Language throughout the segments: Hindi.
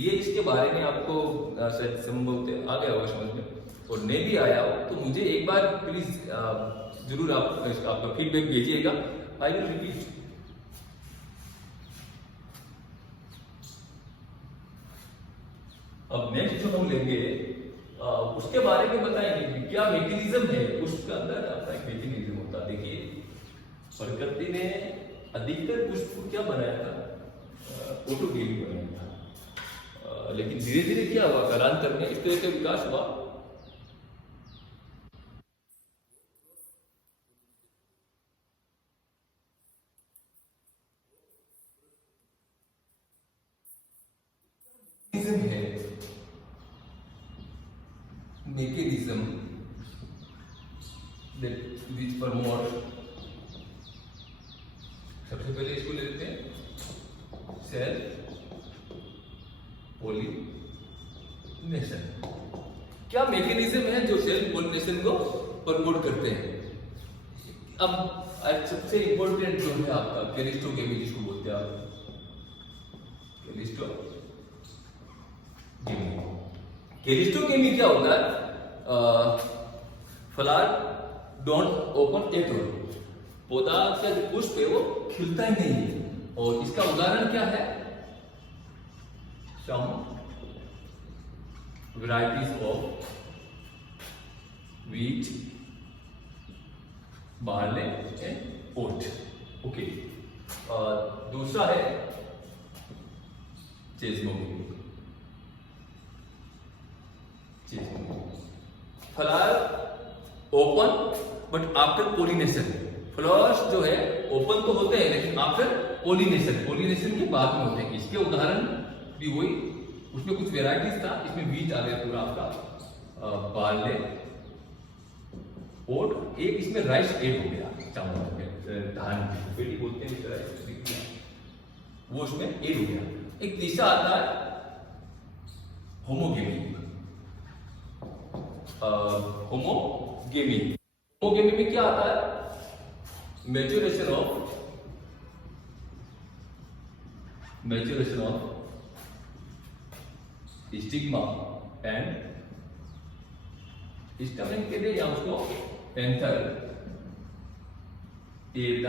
ये इसके बारे में आपको शायद संभवतः आ गया होगा समझ में, और नहीं भी आया हो तो मुझे एक बार प्लीज जरूर आपका फीडबैक भेजिएगा। I will repeat. अब नेक्स्ट जो हम लेंगे उसके बारे में बताएंगे कि क्या मैकेनिज्म है पुष्प के अंदर। आपका एक मैकेनिज्म होता है। देखिए, प्रकृति ने अधिकतर पुष्प को क्या बनाया था, ऑटोगेमिक बनाया था। लेकिन धीरे धीरे क्या हुआ, कालांतर में इस तरह का विकास हुआ। है mechanism that which promote, सबसे पहले इसको ले लेते हैं सेल पॉलिनेशन। क्या मैकेनिज्म है जो सेल पॉलिनेशन को प्रमोट करते हैं। अब सबसे इंपॉर्टेंट जो है आपका कैलिस्टोकेमी, जिसको बोलते हैं आप कैलिस्टोकेमी। कैलिस्टोकेमी क्या होता है, flower don't open at all, पौधा का जो पुष्प है वो खिलता ही नहीं है। और इसका उदाहरण क्या है, some varieties of wheat, barley and oat. Okay, दूसरा है chestnut. Flower open but after pollination. Flowers जो है ओपन तो होते हैं लेकिन आफ्टर पोलिनेशन के बाद में होते हैं। इसके उदाहरण भी वही, उसमें कुछ वेराइटीज था, इसमें बीज आ गया पूरा आपका बार्ले ओट, एक इसमें राइस एड हो गया, चावल में धान की पेटी बोलते हैं वो उसमें एड हो गया। एक तीसरा आता है होमोगेमी। होमोगेमी में क्या आता है, मैच्योरेशन ऑफ स्टिग्मा एंड स्टमेन के लिए, या उसको anther at the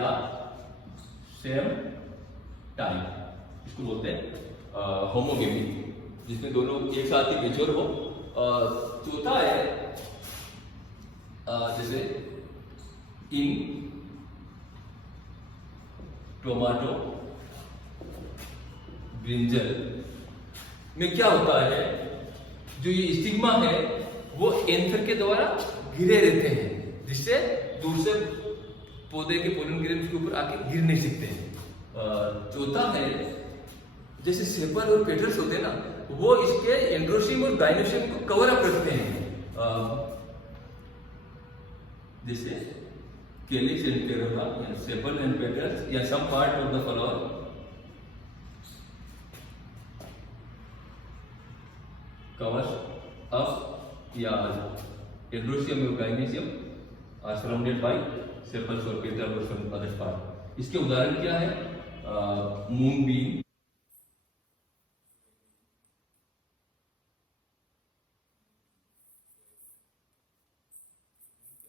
same time, इसको बोलते हैं होमोगेमी, जिसमें दोनों एक साथ ही मैच्योर हो। चौथा है जैसे इन टोमेटो ब्रिंजल में क्या होता है, जो ये स्टिग्मा है वो एंथर के द्वारा घिरे रहते हैं, जिससे दूसरे पौधे के पोलन ग्रेन्स के ऊपर आके गिर नहीं सकते हैं। चौथा है जैसे सेपल और पेटल्स होते हैं ना, वो इसके एंड्रोसियम और गाइनोसियम को कवर अप रखते हैं, जैसे कैलिक्स एंड पेरोला या सेपल एंड पेटल्स या some part of the flower covers up या एंड्रोसियम और gynoecium are surrounded by sepals और पेटल्स और सम अदर पार्ट। इसके उदाहरण क्या है, मूंगबीन,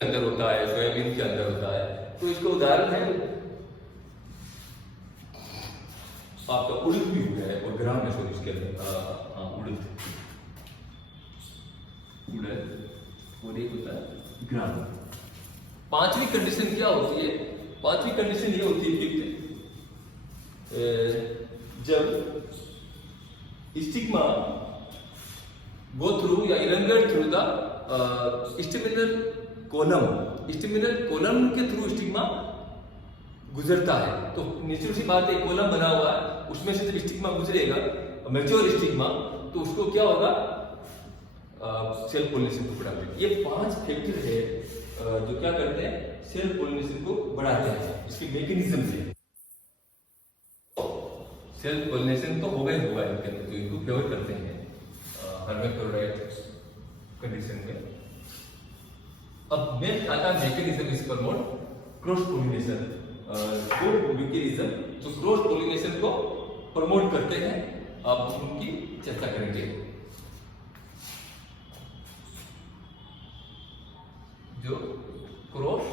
अंदर होता है, सोयाबीन के अंदर होता है। तो इसका उदाहरण है आपका उड़द भी हो गया है, और ग्राम है सॉरी इसके अंदर उड़द और एक होता है ग्राम। पांचवी कंडीशन क्या होती है, पांचवी कंडीशन ये होती है कि जब स्टिग्मा गो थ्रू या इलंगेट थ्रू द स्टिमिनल कोलम के थ्रू स्टिग्मा गुजरता है। तो नेचुरल सी बात है, कोलम बना हुआ है, उसमें से जब स्टिग्मा गुजरेगा मैच्योर स्टिग्मा, तो उसको क्या होगा, सेल पॉलिनेशन को बढ़ाते हैं। ये 5 फैक्टर है जो क्या करते हैं, सेल पॉलिनेशन को बढ़ाते हैं। इसके मैकेनिज्म से सेल पॉलिनेशन तो होगा ही होगा इनके अंदर, तो इनको फेवर करते हैं हर्मेफ्रोडाइट कंडीशन में। अब नेक्स्ट आता है mechanism is promote cross pollination. दो मैकेनिज्म जो क्रॉस पोलिनेशन को प्रमोट करते हैं आप उनकी चर्चा करेंगे। जो क्रॉस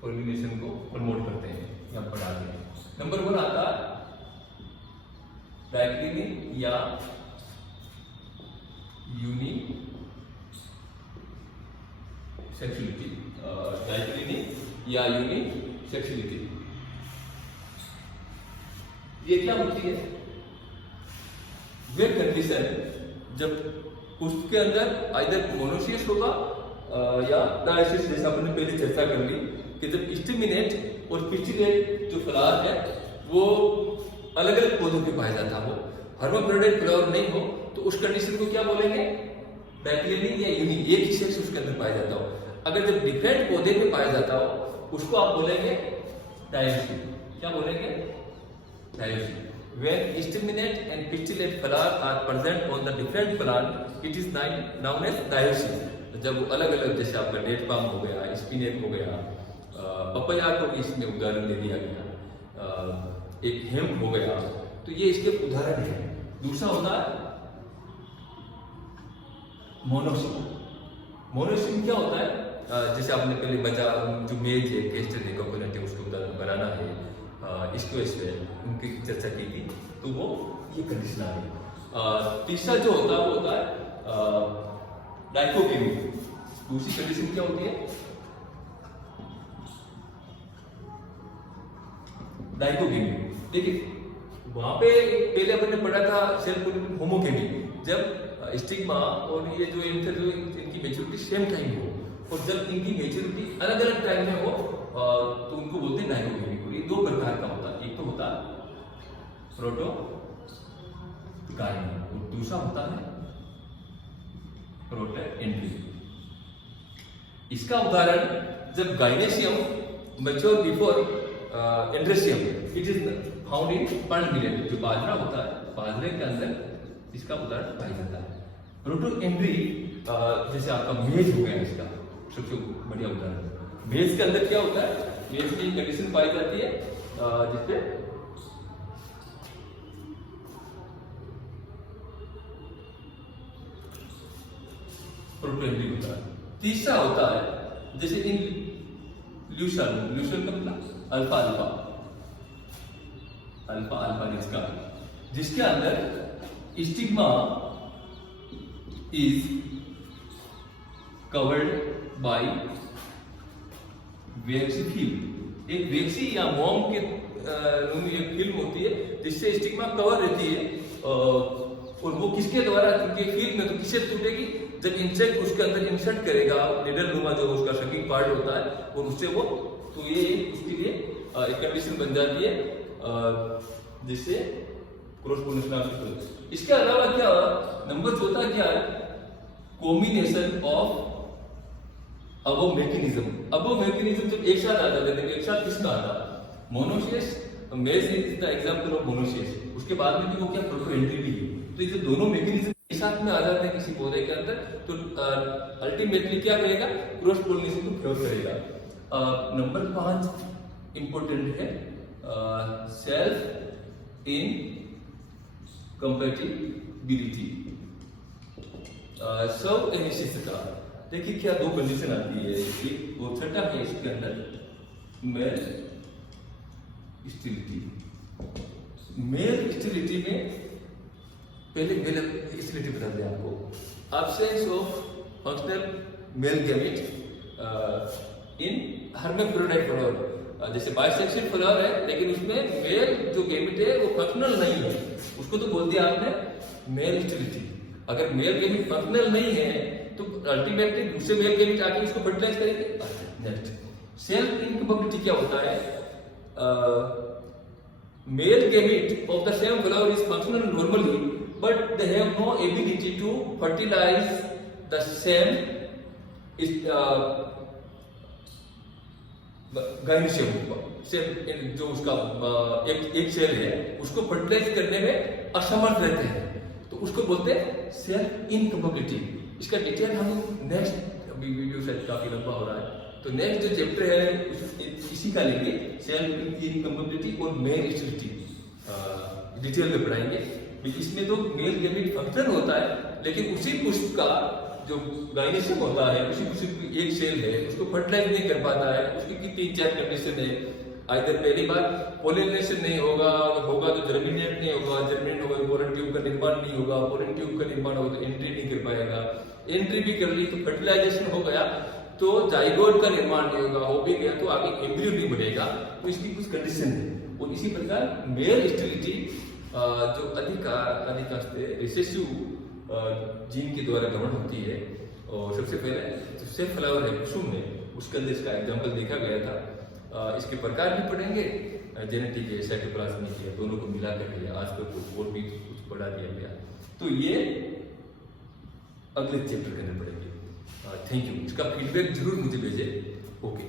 पोलिनेशन को प्रमोट करते हैं या बढ़ाते हैं। नंबर 1 आता है डाइक्लिनिक या यूनी सेक्सुअलिटी। डाइक्लिनिक या यूनी सेक्सुअलिटी ये क्या होती है? वे कंडीशन जब उसके अंदर आइदर मोनोसियस होगा या डायोसिस, जैसा हमने पहले चर्चा कर ली कि जब स्टिमिनेट और पिस्टिलेट जो फ्लावर है वो अलग अलग पौधों पे पाया जाता हो, हर्माफ्रोडाइट फ्लावर नहीं हो, तो उस कंडीशन को क्या बोलेंगे? डाइक्लिनिक या यूनी, एक ही सेक्स उसके अंदर पाया जाता हो। अगर जब डिफरेंट पौधे पे पाया जाता हो उसको आप बोलेंगे डायोसिस। क्या बोलेंगे? डायोसिस। When staminate and pistillate flower are present on the different plant, it is known as dioecious. जब अलग अलग, जैसे आपका डेट पाम हो गया, स्पिनेट हो गया, पपाया को भी इसमें उदाहरण दे दिया गया, एक हेम्प हो गया, तो ये इसके उदाहरण है। दूसरा होता है मोनोसिम। मोनोसिम क्या होता है? जैसे आपने पहले बचा जो मेज है, केस्टर है, कोकोनट है, उसको बनाना है, स्क्वेश है, उनकी चर्चा की थी, तो वो ये कंडीशन आ गई। तीसरा जो होता है वो होता है डाइकोकेमी। दूसरी कंडीशन क्या होती है? डाइकोकेमी। देखिए वहां पे पहले अपने पढ़ा था सेल्फ होमोकेमी, जब स्टिग्मा और ये जो इनकी मेच्योरिटी सेम टाइम हो, और जब इनकी मेच्योरिटी अलग अलग टाइम में हो तो उनको बोलते हैं डाइकोकेमी। ये दो प्रकार का होता है, एक तो होता है प्रोटोगाइनी और दूसरा होता है प्रोटोएंड्री। इसका उदाहरण जब gynoecium mature before androecium, it is found in pearl millet, जो बाजरा होता है, बाजरे के अंदर इसका उदाहरण पाया जाता है। प्रोटोएंड्री जैसे आपका मेज हो गया, इसका सबसे बढ़िया उदाहरण। मेज के अंदर क्या होता है? मेज की कंडीशन पाई जाती है जिसपे प्रोटोएंड्री होता है। तीसरा होता है जैसे इन ल्यूशन का मतलब अल्फा अल्फा अल्फा अल्फा जिसका, जिसके अंदर stigma is covered by वेक्सी film. एक वेक्सी या मोम के एक फिल्म होती है जिससे स्टिग्मा कवर रहती है, और वो किसके द्वारा, क्योंकि फिल्म में तो किससे टूटेगी? जब इंसेक्ट उसके अंदर इंसर्ट करेगा, निडल नुमा जो उसका शकिंग पार्ट होता है, और उससे वो, तो ये उसके लिए एक कंडीशन बन जाती है जिससे क्रॉस पोलिनेशन आप। इसके अलावा क्या नंबर चौथा क्या है? कॉम्बिनेशन ऑफ अबो मैकेनिज्म जब एक साथ आ जाते हैं, एक साथ किसका आता है? मोनोसियस। मेज is the example of monoecious. उसके बाद में भी वो क्या प्रोटोएंड्री भी है। तो ये दोनों मैकेनिज्म एक साथ में आ जाते हैं किसी पौधे के अंदर, तो अल्टीमेटली क्या करेगा? क्रॉस पोलिनेशन को फेवर करेगा। नंबर 5 इंपॉर्टेंट है सेल्फ इन कंपैटिबिलिटी। सब एनिसिस का देखिए क्या दो कंडीशन आती है, एक वो छठा है इसके अंदर मेल स्टेरिलिटी। मेल स्टेरिलिटी में पहले मेल स्टेरिलिटी बता दें आपको, absence of functional male gamete in hermaphrodite flower. जैसे बाइसेक्सुअल फ्लावर है लेकिन उसमें मेल जो गैमेट है वो फंक्शनल नहीं है, उसको तो बोल दिया आपने मेल स्टेरिलिटी। अगर मेल गैमेट फंक्शनल नहीं है तो अल्टीमेटली दूसरे मेल गैमेट आके इसको फर्टिलाइज करेंगे। नेक्स्ट सेल्फ इनकम्पैटिबिलिटी क्या होता है? Male gamete of the same flower is functional normally but they have no ability to fertilize the same same जो उसका एक सेल है उसको फर्टिलाइज करने में असमर्थ रहते हैं, तो उसको बोलते हैं सेल्फ इनकम्पैटिबिलिटी। इसका डिटेल हम नेक्स्ट, अभी वीडियो शायद काफी लंबा हो रहा है, तो नेक्स्ट जो चैप्टर है इसी का लेंगे, सेल्फ इनकम्पैटिबिलिटी और मेल स्टेरिलिटी। डिटेल में पढ़ाएंगे। इसमें तो मेल गैमेट फंक्शन होता है, लेकिन उसी पुष्प का जो गाइनेशियम होता है, उसी पुष्प की एक सेल है, उसको फर्टिलाइज नहीं कर पाता है। उसकी की 3-4 कंडीशन है। आइदर पहली बार पोलिनेशन नहीं होगा, अगर होगा तो जर्मिनेट नहीं होगा, जर्मिनेट होगा तो पोलन ट्यूब का निर्माण नहीं होगा, पोलन ट्यूब का निर्माण होगा तो एंट्री नहीं कर पाएगा, एंट्री भी कर ली तो फर्टिलाइजेशन हो गया तो जाइगोट का निर्माण नहीं होगा, हो भी गया तो आगे एम्ब्रियो नहीं बनेगा। तो इसकी कुछ कंडीशन है। और इसी प्रकार मेल स्टेरिलिटी जो अधिकांश रिसेसिव जीन के द्वारा गवर्न होती है। और सबसे पहले जो सेफ फ्लावर है कुसुम में, उसके अंदर इसका एग्जाम्पल देखा गया था। इसके प्रकार भी पढ़ेंगे, जेनेटिक है, साइटोप्लाज्मिक है, दोनों को मिला करके आजकल कुछ और भी कुछ पढ़ा दिया गया। तो ये अगले चैप्टर के अंदर पढ़ेंगे। Thank you. इसका फीडबैक जरूर मुझे भेजें। ओके।